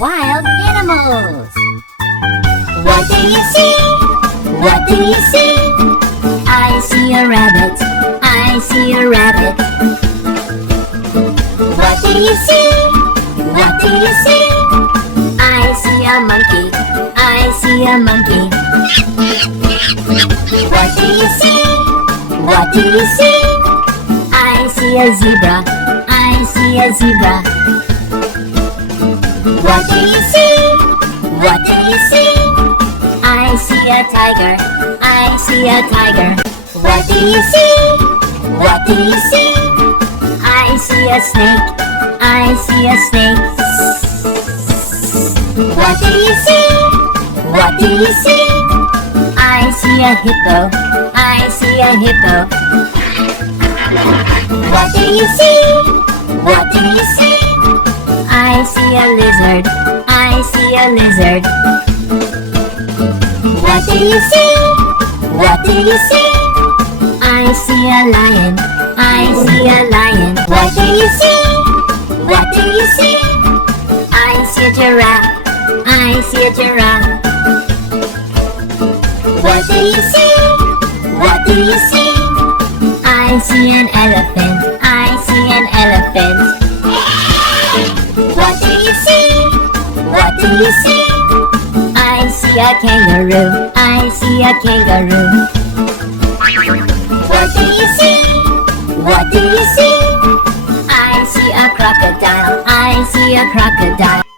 wild animals. What do you see? What do you see? I see a rabbit. I see a rabbit. What do you see? What do you see? I see a monkey. I see a monkey. What do you see? What do you see? I see a zebra. I see a zebra. What do you see? What do you see? I see a tiger. I see a tiger. What do you see? What do you see? I see a snake. I see a snake. What do you see? What do you see? I see a hippo. I see a hippo. What do you see? What do you see? I see a lizard. I see a lizard. What do you see? What do you see? I see a lion. I see a lion. What do you see? What do you see? I see a giraffe. I see a giraffe. What do you see? What do you see? I see an elephant. I see an elephant. What do you see? What do you see? I see a kangaroo. I see a kangaroo. What do you see? What do you see? I see a crocodile. I see a crocodile.